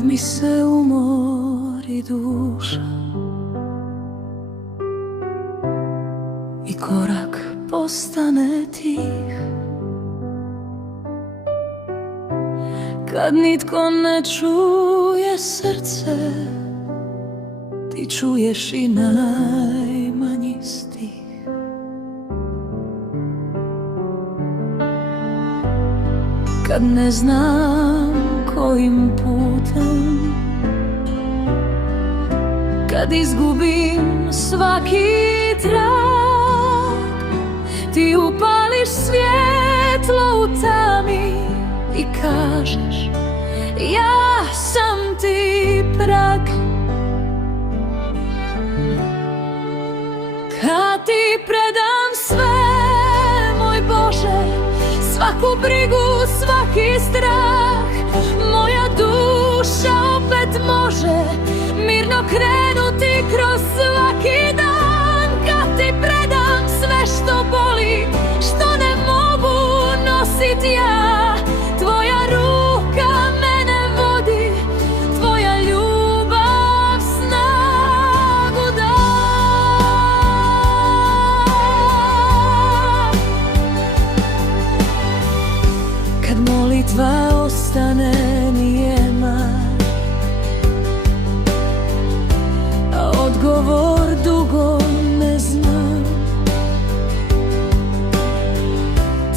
kad mi se umori duša i korak postane tih, kad nitko ne čuje srce, ti čuješ i najmanji stih. Kad ne znam kojim putem, kad izgubim svaki trag, ti upališ svjetlo u tami i kažeš ja sam ti prag. Kad ti predam sve, moj Bože, svaku brigu, svaki strah, moja duša opet može mirno krenuti kroz svaki dan. Kad ti predam sve što boli, što ne mogu nosit ja, tvoja ruka mene vodi, tvoja ljubav snagu da. Kad molitva ostane nijema, a odgovor dugo ne znam,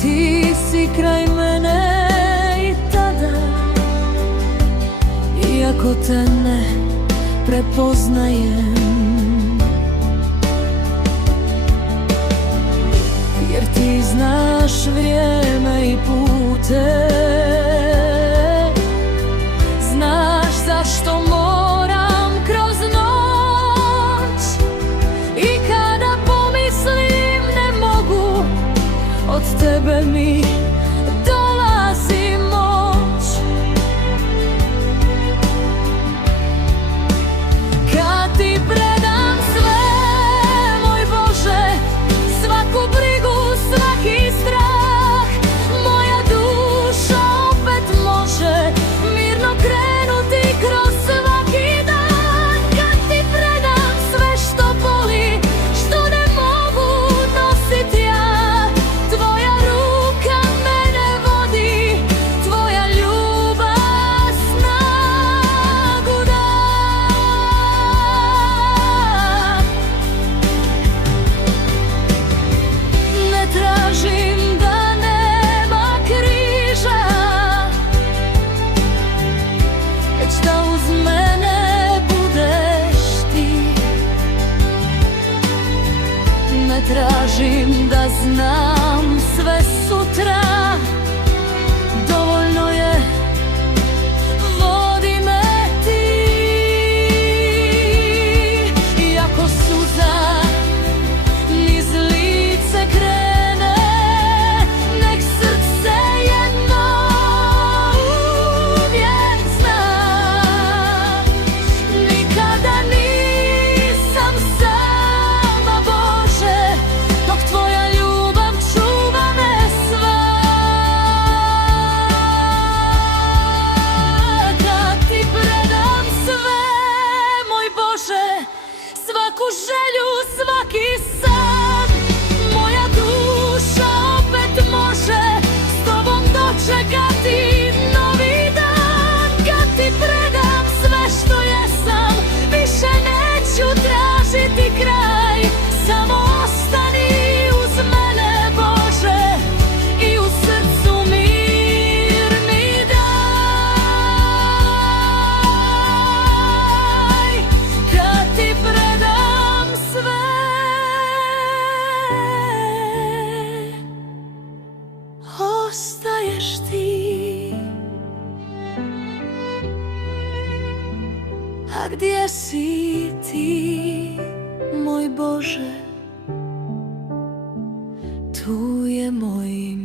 ti si kraj mene i tada, iako te ne prepoznajem, jer ti znaš vrijeme i pute, znaš zašto moram kroz noć, i kada pomislim ne mogu, od tebe mi dolazi moć. Kad ti predam sve, moj Bože, svaku brigu, svaki strah, moja duša opet može mirno krenuti kroz svaki dan. Kad ti predam sve što boli, što ne mogu nosit ja, tvoja ruka mene vodi, tvoja ljubav snagu da. Ne tražim da nema križa, već da uz mene budeš ti. Ne tražim da znam sve sutra, dovoljno je vodi me ti. Iako suza niz lice krene, nek srce jedno uvijek zna, nikada nisam sama, Bože, dok tvoja ljubav čuva me sva. Kad ti predam sve, moj Bože, svaku želju, svaki san, moja duša opet može s tobom dočekati novi dan. Kad ti predam sve što jesam, više neću tražiti kraj, samo ostani uz mene, Bože, i u srcu mir mi daj. Kad ti predam sve, ostaješ ti. A gdje si ti, moj Bože, tu je moj